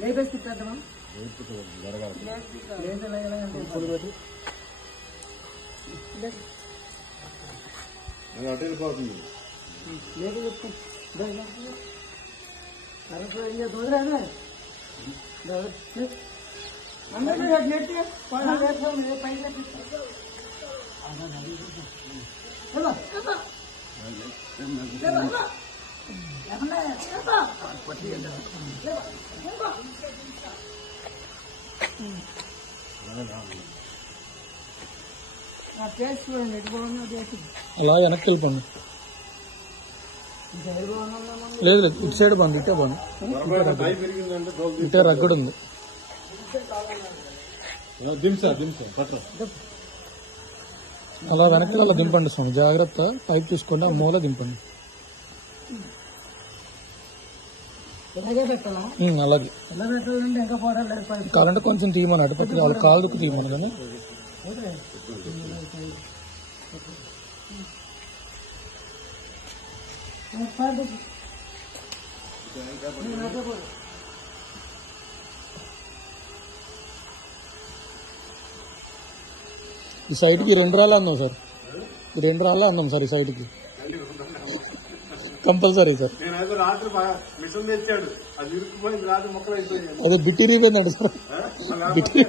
లేపేసి తిప్పేద్దామా అటు వెళ్ళిపోతుంది లేదు చెప్పు తోదరానే అందరూ నెట్టి పైకి అలా వెనక్కి వెళ్ళిపోండి. లేదు లేదు ఇటు సైడ్ బాగుంది, ఇటే బాగుంది, ఇటే రగ్గడు ఉంది. అలా వెనక్కి అలా దింపండి స్వామి, జాగ్రత్త. పైప్ చూసుకోండి, ఆ మూల దింపండి. అలాగే కావాలంటే కొంచెం తీయమని అటుపక్క వాళ్ళ కాలు దుక్కు తీయమని కానీ ఈ సైడ్కి 2 రాళ్ళు అన్నాం సార్, 2 రాళ్ళు అన్నాం సార్ ఈ సైడ్కి కంపల్సరీ సార్. అదే బిట్టి రీపోయిందండి సార్, బిట్టి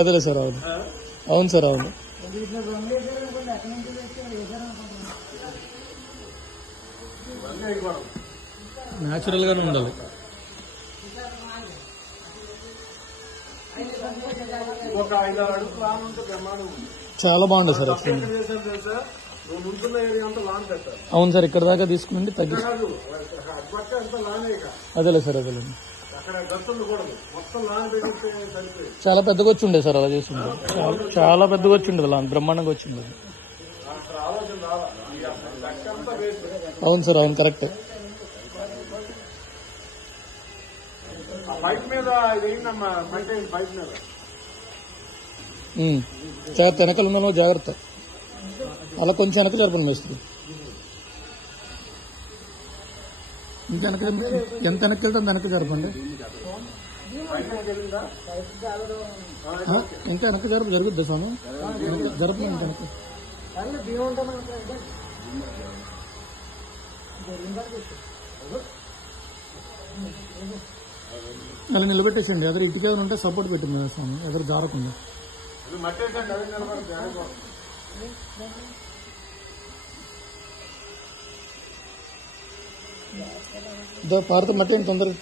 అదేలే సార్. అవును అవును సార్, అవును. న్యాచురల్ గానే ఉండాలి. చాలా బాగుంది సార్. అవును సార్, ఇక్కడ దాకా తీసుకుని తగ్గి. అదేలే సార్, అదేలేండి. చాలా పెద్దగా వచ్చి ఉండే సార్, అలా చేస్తుండే చాలా పెద్దగా వచ్చి ఉండదు, అలా బ్రహ్మాండంగా వచ్చి ఉండదు. అవును సార్, అవును కరెక్ట్. జాగ్రత్త, వెనకలు ఉన్నాను జాగ్రత్త. అలా కొంచెం వెనక జరపండి మేస్త్రి. ఇంకా వెనక ఎంత వెనక్కి వెళ్తే అంత వెనక జరపండి. ఇంకా వెనక జరుగుద్దా స్వామి? జరపండి ఇంకా వెనక. అలా నిలబెట్టేసండి. ఎదురు ఇంటికి ఏదైనా ఉంటే సపోర్ట్ పెట్టింది స్వామి, ఎదురు జారకుండా. పారితే మట్టి ఏంటి తొందరగా.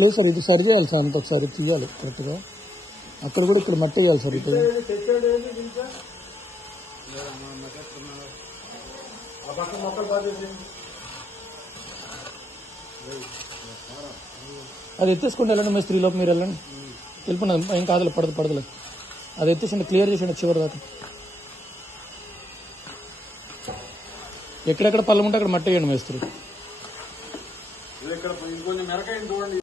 లేదు సార్, ఇది సరి చేయాలి సార్, అంత ఒకసారి తీయాలి కరెక్ట్గా. అక్కడ కూడా ఇక్కడ మట్టి వేయాలి సార్. ఇక్కడ అది ఎత్తేసుకుంటే వెళ్ళండి మేస్త్రి, లోపు మీరు వెళ్ళండి. వెళ్ళిపోండి, ఏం కాదులే, పడదులే. అది ఎత్తేసండి, క్లియర్ చేసండి చివరి దాకా. ఎక్కడెక్కడ పళ్ళం ఉంటే అక్కడ మట్టి వేయండి మేస్త్రి.